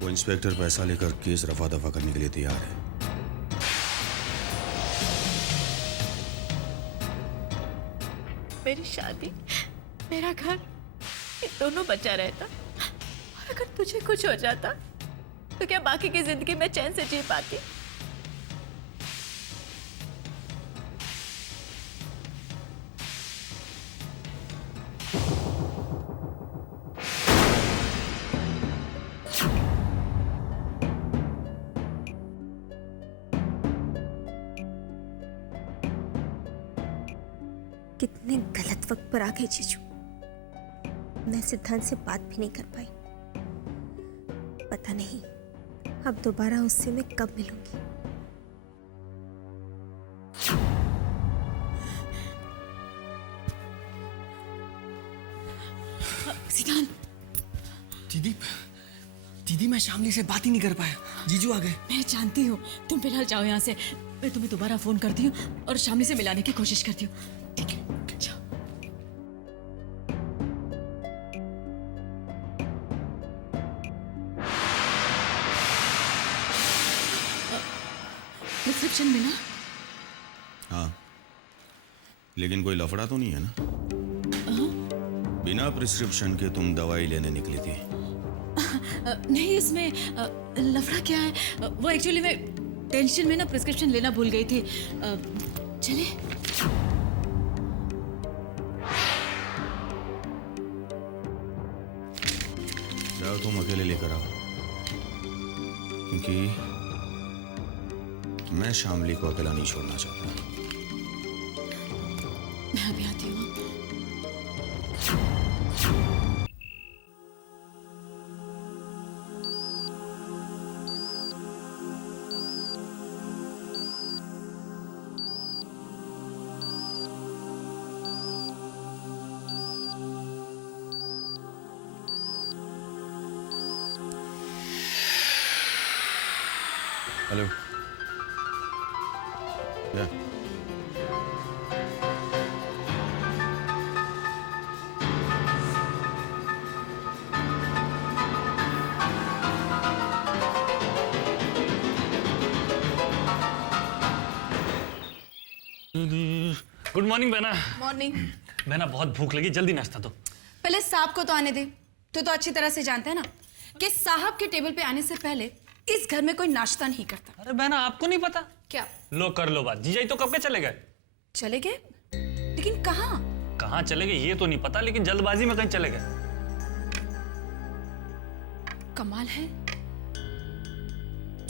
वो इंस्पेक्टर पैसा लेकर केस रफा दफा करने के लिए तैयार है। मेरी शादी, मेरा घर, ये दोनों बचा रहता। और अगर तुझे कुछ हो जाता तो क्या बाकी की जिंदगी में चैन से जी पाती? कितने गलत वक्त पर आ गए जीजू। मैं सिद्धांत से बात भी नहीं कर पाई। पता नहीं अब दोबारा उससे मैं कब मिलूंगी। सिद्धांत। दीदी, दीदी मैं शामली से बात ही नहीं कर पाया, जीजू आ गए। मैं जानती हूँ, तुम फिलहाल जाओ यहाँ से। मैं तुम्हें दोबारा फोन करती हूँ और शामली से मिलाने की कोशिश करती हूँ। ठीक है, जाओ। प्रिस्क्रिप्शन मिला? हाँ, लेकिन कोई लफड़ा तो नहीं है ना? बिना प्रिस्क्रिप्शन के तुम दवाई लेने निकली थी? नहीं, इसमें लफड़ा क्या है? वो एक्चुअली मैं टेंशन में ना प्रिस्क्रिप्शन लेना भूल गई थी। चले? जाओ, तुम अकेले लेकर आओ, क्योंकि मैं शामली को अकेला नहीं छोड़ना चाहता। मैं अभी आती हूँ। हेलो, क्या? गुड मॉर्निंग बहना। मॉर्निंग। बहना बहुत भूख लगी, जल्दी नाश्ता दो। पहले साहब को तो आने दे। तो अच्छी तरह से जानता है ना कि साहब के टेबल पे आने से पहले इस घर में कोई नाश्ता नहीं करता। अरे बहना, आपको नहीं पता? क्या? लो कर लो बात। जीजा जी तो कब के चले गए? चले गए? लेकिन कहाँ? कहाँ चले गए ये तो नहीं पता, लेकिन जल्दबाजी में कहीं चले गए। कमाल है,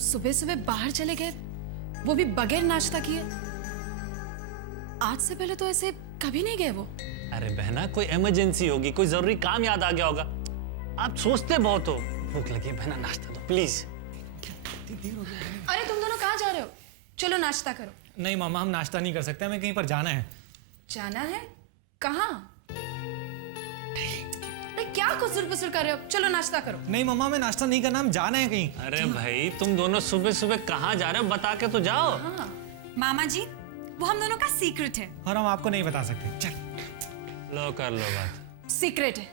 सुबह सुबह बाहर चले गए, वो भी बगैर नाश्ता किए। आज से पहले तो ऐसे कभी नहीं गए वो। अरे बहना, कोई इमरजेंसी होगी, कोई जरूरी काम याद आ गया होगा। आप सोचते बहुत हो। भूख लगी है बहना, नाश्ता दो प्लीज। अरे तुम दोनों कहाँ जा रहे हो? चलो नाश्ता करो। नहीं मामा, हम नाश्ता नहीं कर सकते, हमें कहीं पर जाना है। जाना है? कहाँ? अरे क्या कुसुर पुसुर कर रहे हो? चलो नाश्ता करो। नहीं मामा, हमें नाश्ता नहीं करना, हम जाना है कहीं। अरे भाई, तुम दोनों सुबह सुबह कहाँ जा रहे हो? बता के तो जाओ। हाँ। मामा जी, वो हम दोनों का सीक्रेट है और हम आपको नहीं बता सकते। चल। लो कर लो बात। सीक्रेट है।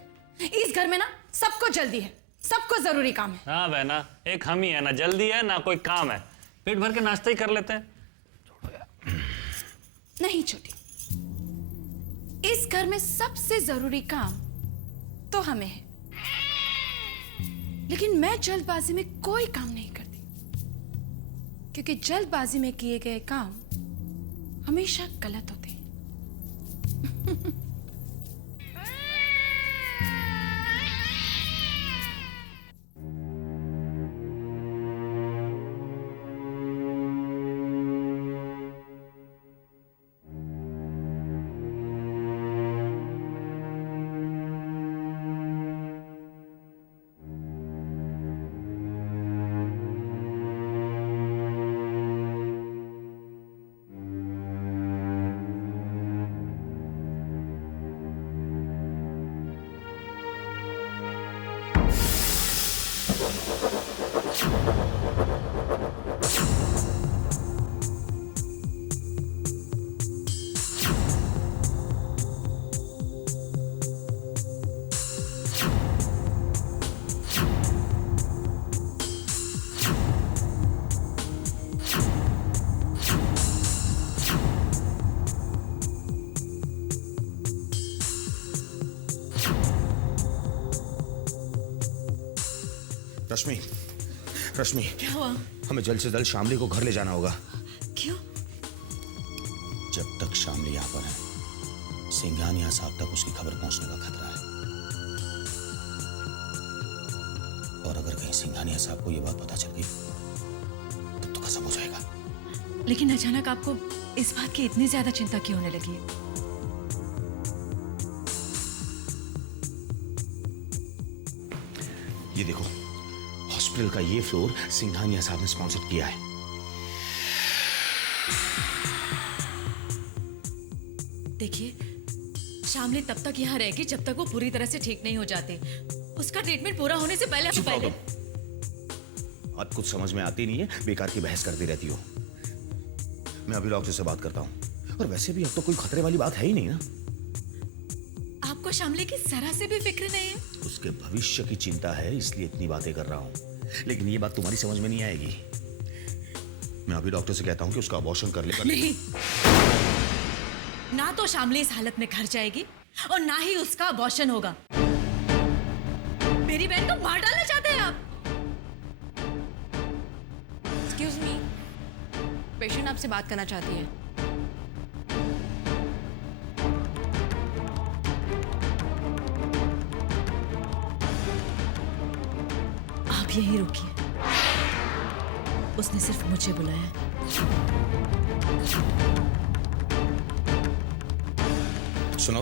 इस घर में ना सबको जल्दी है, सबको जरूरी काम है। हाँ बहना, एक हम ही है ना, जल्दी है ना कोई काम है। पेट भर के नाश्ता ही कर लेते हैं। नहीं छोटी, इस घर में सबसे जरूरी काम तो हमें है, लेकिन मैं जल्दबाजी में कोई काम नहीं करती, क्योंकि जल्दबाजी में किए गए काम हमेशा गलत होते हैं। रश्मि, रश्मि, क्या हुआ? हमें जल्द से जल्द शामली को घर ले जाना होगा। क्यों? जब तक शामली यहाँ पर है, सिंघानिया साहब तक उसकी खबर पहुंचने का खतरा है। और अगर कहीं सिंघानिया साहब को यह बात पता चल गई तब तो खत्म हो जाएगा। लेकिन अचानक आपको इस बात की इतनी ज्यादा चिंता क्यों होने लगी है? ये देखो, हॉस्पिटल का ये फ्लोर सिंघानिया साहब ने स्पॉन्सर किया है। देखिए, शामली तब तक यहाँ रहेगी जब तक वो पूरी तरह से ठीक नहीं हो जाते। उसका ट्रीटमेंट पूरा होने से पहले चुप रहो तुम। अब कुछ समझ में आती नहीं है, बेकार की बहस करती रहती हो। मैं अभी डॉक्टर से बात करता हूँ। और वैसे भी अब तो कोई खतरे वाली बात है ही नहीं ना। आपको शामली की जरा से भी फिक्र नहीं है? उसके भविष्य की चिंता है, इसलिए इतनी बातें कर रहा हूँ। लेकिन ये बात तुम्हारी समझ में नहीं आएगी। मैं अभी डॉक्टर से कहता हूँ कि उसका अबॉर्शन कर लेगा। नहीं, ना तो शामली इस हालत में घर जाएगी और ना ही उसका अबॉर्शन होगा। मेरी बहन को मार डालना चाहते हैं आप? एक्सक्यूज मी, पेशेंट आपसे बात करना चाहती है। आप यहीं रुकिए, उसने सिर्फ मुझे बुलाया है। सुनो,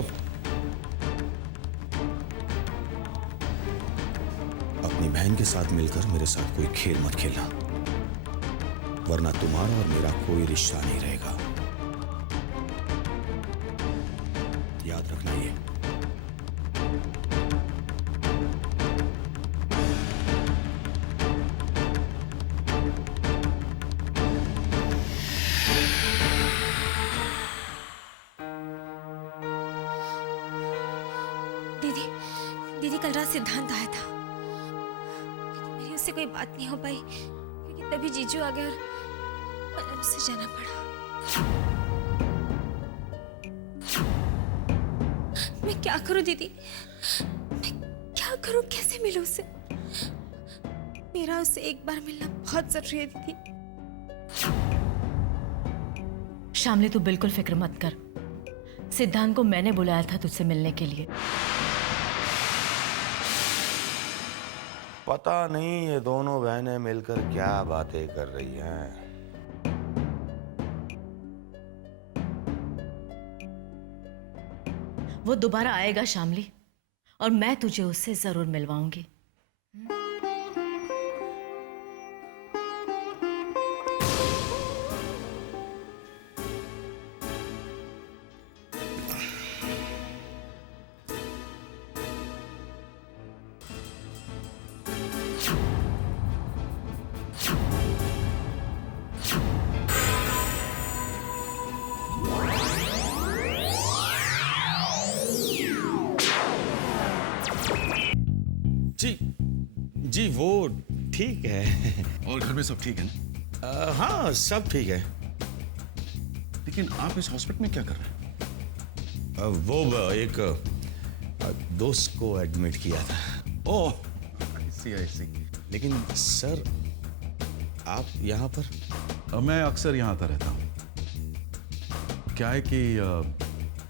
अपनी बहन के साथ मिलकर मेरे साथ कोई खेल मत खेलना, वरना तुम्हारा और मेरा कोई रिश्ता नहीं रहेगा। याद रखना ये। दीदी कल रात सिद्धांत आया था, लेकिन मेरी उससे कोई बात नहीं हो पाई क्योंकि तभी जीजू आ गया और उसे जाना पड़ा। मैं क्या करूं दीदी, मैं क्या करूं, कैसे मिलूं उससे? मेरा उससे एक बार मिलना बहुत जरूरी है दीदी। शामली, तू बिल्कुल फिक्र मत कर। सिद्धांत को मैंने बुलाया था तुझसे मिलने के लिए। पता नहीं ये दोनों बहनें मिलकर क्या बातें कर रही हैं। वो दोबारा आएगा शामली, और मैं तुझे उससे जरूर मिलवाऊंगी। जी जी, वो ठीक है। और घर में सब ठीक है ना? हाँ, सब ठीक है। लेकिन आप इस हॉस्पिटल में क्या कर रहे हैं? वो एक दोस्त को एडमिट किया था। ओह, आई सी। लेकिन सर, आप यहाँ पर? मैं अक्सर यहाँ आता रहता हूँ। क्या है कि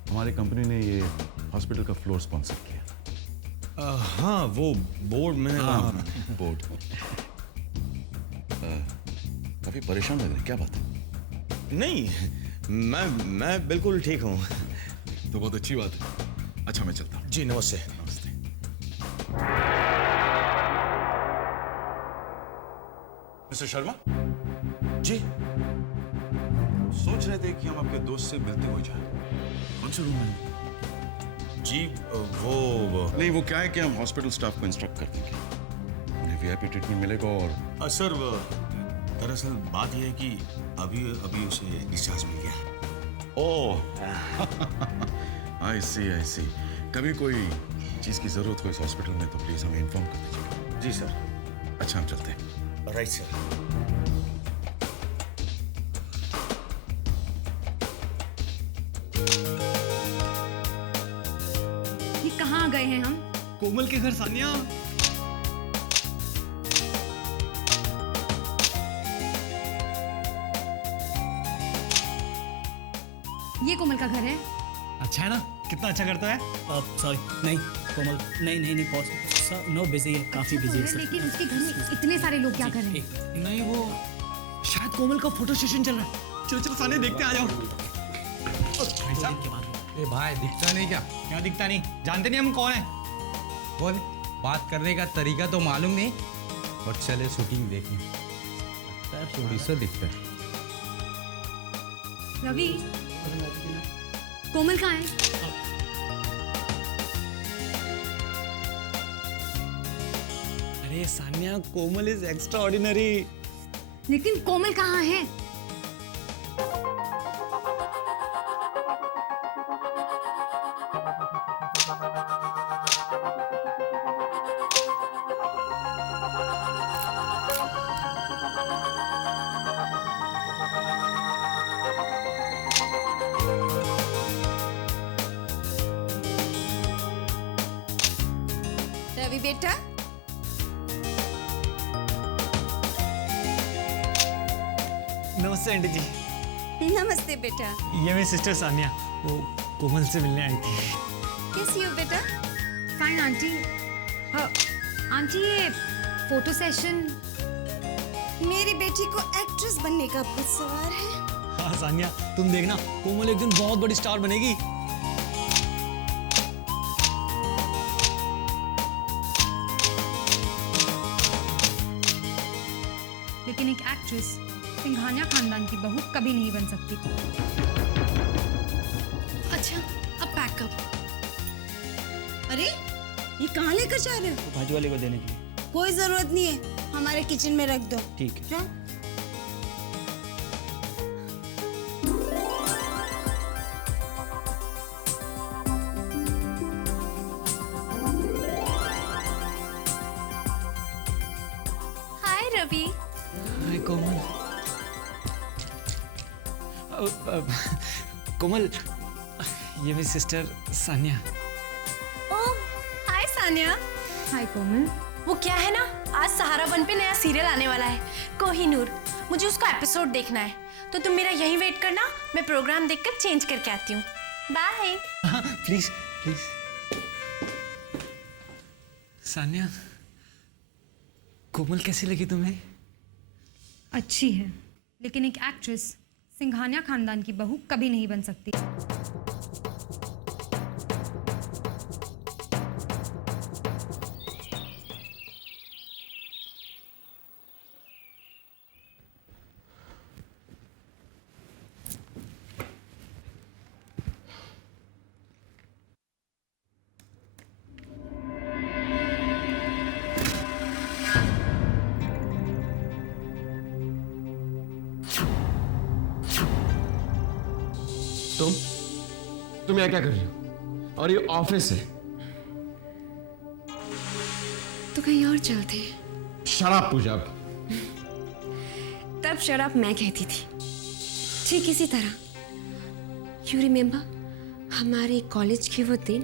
हमारी कंपनी ने ये हॉस्पिटल का फ्लोर स्पॉन्सर किया। हाँ, वो बोर्ड में। हाँ, बोर्ड। काफी परेशान लग रहे हैं, क्या बात है? नहीं, मैं बिल्कुल ठीक हूँ। तो बहुत अच्छी बात है। अच्छा, मैं चलता हूँ। जी, नमस्ते। नमस्ते। मिस्टर शर्मा जी, सोच रहे थे कि हम आपके दोस्त से मिलते हो जाए। कौन से रूम में? जी, वो नहीं, वो क्या है कि हम हॉस्पिटल स्टाफ को इंस्ट्रक्ट कर देंगे, उन्हें वीआईपी ट्रीटमेंट मिलेगा। और सर, दरअसल बात यह है कि अभी उसे डिस्चार्ज मिल गया। ओह, आई सी। कभी कोई चीज की जरूरत हो इस हॉस्पिटल में तो प्लीज हमें इन्फॉर्म कर दीजिएगा। जी सर। अच्छा, हम चलते हैं। Right sir. ये कहाँ आ गए हैं हम? कोमल के घर, सानिया। ये कोमल का घर है। अच्छा है ना, कितना अच्छा करता है। सॉरी, नहीं कोमल, नहीं पॉज, नो बिजी है, काफी बिजी है सर। लेकिन उसके घर में इतने सारे लोग क्या कर रहे हैं? नहीं, वो शायद कोमल का फोटो सेशन चल रहा है। चलो चलो साले देखते आ जाओ। भाई साहब, बाद ए भाई, दिखता नहीं क्या? क्या दिखता नहीं? जानते नहीं हम कौन है? बोल, बात करने का तरीका तो मालूम नहीं, और चले शूटिंग देखने। लगता है प्रोड्यूसर दिखता है। रवि, कोमल कहाँ है? अरे सान्या, कोमल इज एक्स्ट्रा ऑर्डिनरी। लेकिन कोमल कहाँ है? रवि बेटा, नमस्ते आंटी जी। नमस्ते बेटा। ये मेरी सिस्टर सान्या, वो कोमल से मिलने आई थी। कैसी हो बेटा? Fine aunty. आंटी, ये फोटो सेशन। मेरी बेटी को एक्ट्रेस बनने का भूत सवार है। हाँ सान्या, तुम देखना, कोमल एक दिन बहुत बड़ी स्टार बनेगी। लेकिन एक एक्ट्रेस सिंघानिया खानदान की बहू कभी नहीं बन सकती। अच्छा, अब पैकअप। अरे, ये कहाँ लेकर जा रहे हो? भाजी वाले को देने के लिए। कोई जरूरत नहीं है, हमारे किचन में रख दो। ठीक है। क्या? हाय रवि। हाय कोमल। कोमल, ये मेरी सिस्टर सान्या। ओह, हाय सान्या। हाय कोमल। वो क्या है ना, आज सहारा वन पे नया सीरियल आने वाला है, कोहिनूर। मुझे उसका एपिसोड देखना है, तो तुम मेरा यहीं वेट करना, मैं प्रोग्राम देखकर चेंज करके आती हूँ। बाय। हाँ प्लीज प्लीज। सान्या, कोमल कैसी लगी तुम्हें? अच्छी है, लेकिन एक एक्ट्रेस सिंघानिया खानदान की बहू कभी नहीं बन सकती। तुम यहाँ क्या कर रही हो? और ये ऑफिस है। तो कहीं और चलते हैं। शराब पूजा। तब शराब मैं कहती थी, ठीक इसी तरह। यू रिमेम्बर हमारे कॉलेज के वो दिन?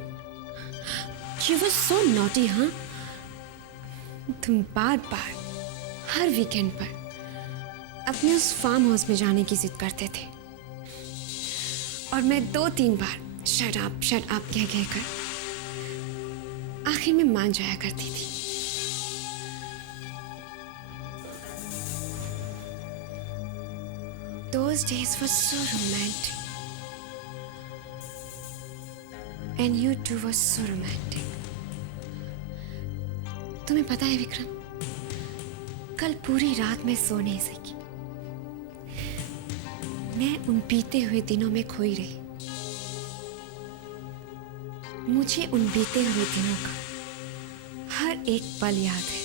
You were so naughty. हाँ, तुम बार बार हर वीकेंड पर अपने उस फार्म हाउस में जाने की जिद करते थे, और मैं 2-3 बार शट अप कह कर आखिर में मान जाया करती थी। Those days were so romantic, and you too were so romantic. तुम्हें पता है विक्रम, कल पूरी रात मैं सो नहीं सकी। मैं उन बीते हुए दिनों में खोई रही। मुझे उन बीते हुए दिनों का हर एक पल याद है।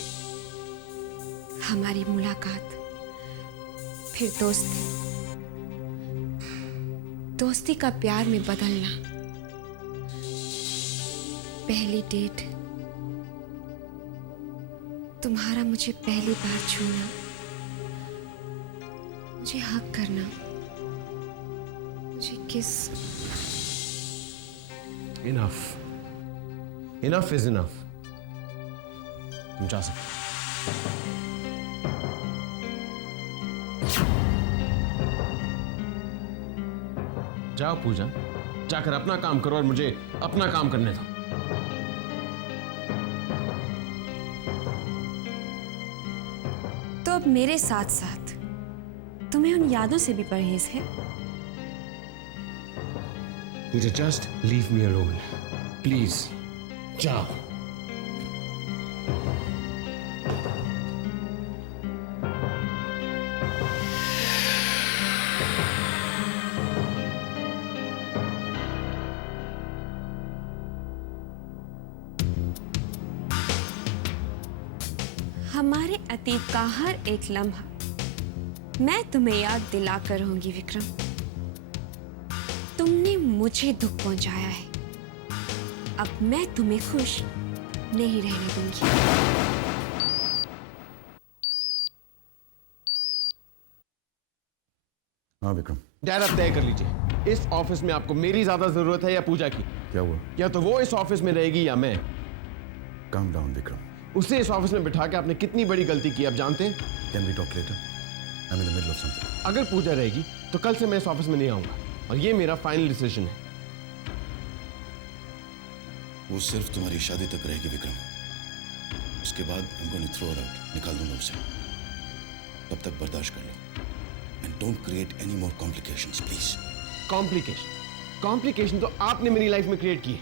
हमारी मुलाकात, फिर दोस्ती का प्यार में बदलना, पहली डेट, तुम्हारा मुझे पहली बार छूना, मुझे हक करना, मुझे किस। Enough is enough. तुम जा सकते। जाओ पूजा, जाकर अपना काम करो और मुझे अपना काम करने दो। तो अब मेरे साथ साथ तुम्हें उन यादों से भी परहेज है। Puja, just leave me alone please. जाओ। हमारे अतीत का हर एक लम्हा मैं तुम्हें याद दिलाकर रहूंगी विक्रम। तुमने मुझे दुख पहुंचाया है, अब मैं तुम्हें खुश नहीं रहने दूंगी। हाँ विक्रम। डैड, अब तय कर लीजिए, इस ऑफिस में आपको मेरी ज्यादा जरूरत है या पूजा की? क्या हुआ? या तो वो इस ऑफिस में रहेगी या मैं। Calm down Vikram. उसे इस ऑफिस में बिठा के आपने कितनी बड़ी गलती की, आप जानते हैं? Can we talk later? I am in the middle of something. अगर पूजा रहेगी तो कल से मैं इस ऑफिस में नहीं आऊंगा, और ये मेरा फाइनल डिसीजन है। वो सिर्फ तुम्हारी शादी तक रहेगी विक्रम, उसके बाद I'm going to throw her out, निकाल दूंगा उसे। तब तक बर्दाश्त कर लो and don't create any more complications please। Complication तो आपने मेरी लाइफ में क्रिएट की है।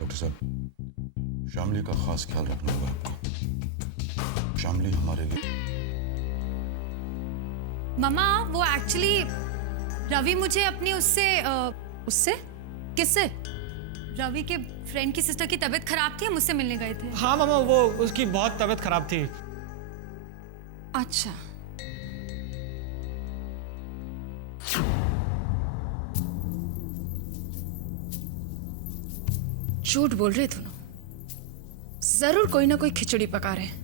डॉक्टर साहब, शामली का खास ख्याल रखना होगा आपको। शामली हमारे लिए। मम्मा, वो एक्चुअली रवि मुझे अपनी उससे किससे? रवि के फ्रेंड की सिस्टर की तबीयत खराब थी, मुझसे मिलने गए थे। हाँ मामा, वो उसकी बहुत तबीयत खराब थी। अच्छा, झूठ बोल रहे दोनों, जरूर कोई ना कोई खिचड़ी पका रहे हैं।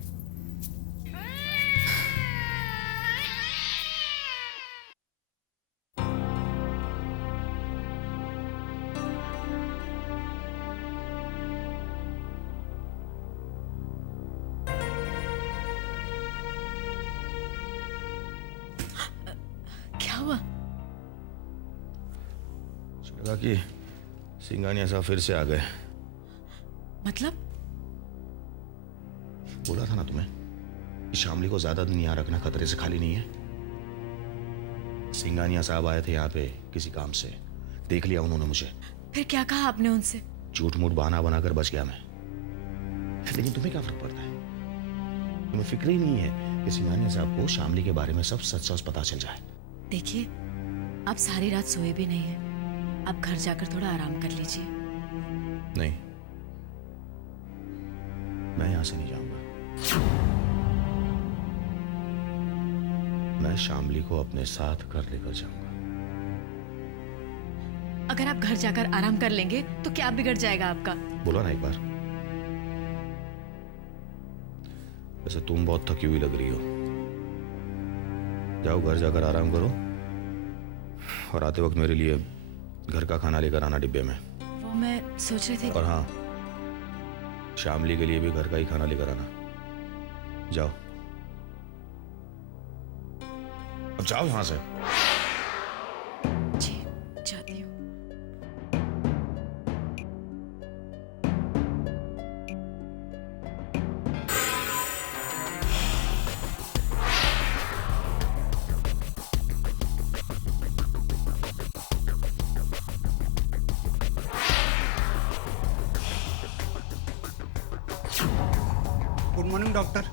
क्या हुआ? लगा कि सिंगानिया साहब फिर से आ गए। मतलब? बोला था ना तुम्हें कि शामली को ज्यादा दिन यहाँ रखना खतरे से खाली नहीं है। सिंगानिया साहब आए थे यहाँ पे किसी काम से, देख लिया उन्होंने मुझे। फिर क्या कहा आपने उनसे? झूठ मूठ बहाना बनाकर बच गया मैं। लेकिन तुम्हें क्या फर्क पड़ता है? तुम्हें फिक्र ही नहीं है कि सिंगानिया साहब को शामली के बारे में सब सच सच पता चल जाए। देखिए, आप सारी रात सोए भी नहीं हैं, आप घर जाकर थोड़ा आराम कर लीजिए। नहीं, मैं यहां से नहीं जाऊंगा। मैं शामली को अपने साथ घर लेकर जाऊंगा। अगर आप घर जाकर आराम कर लेंगे तो क्या बिगड़ जाएगा आपका? बोलो ना एक बार। वैसे तुम बहुत थकी हुई लग रही हो, जाओ घर जाकर आराम करो, और आते वक्त मेरे लिए घर का खाना लेकर आना डिब्बे में। वो मैं सोच रही थी। और हाँ, शामली के लिए भी घर का ही खाना लेकर आना। जाओ, अब जाओ यहां से। जी, जाती हूँ। Good morning doctor.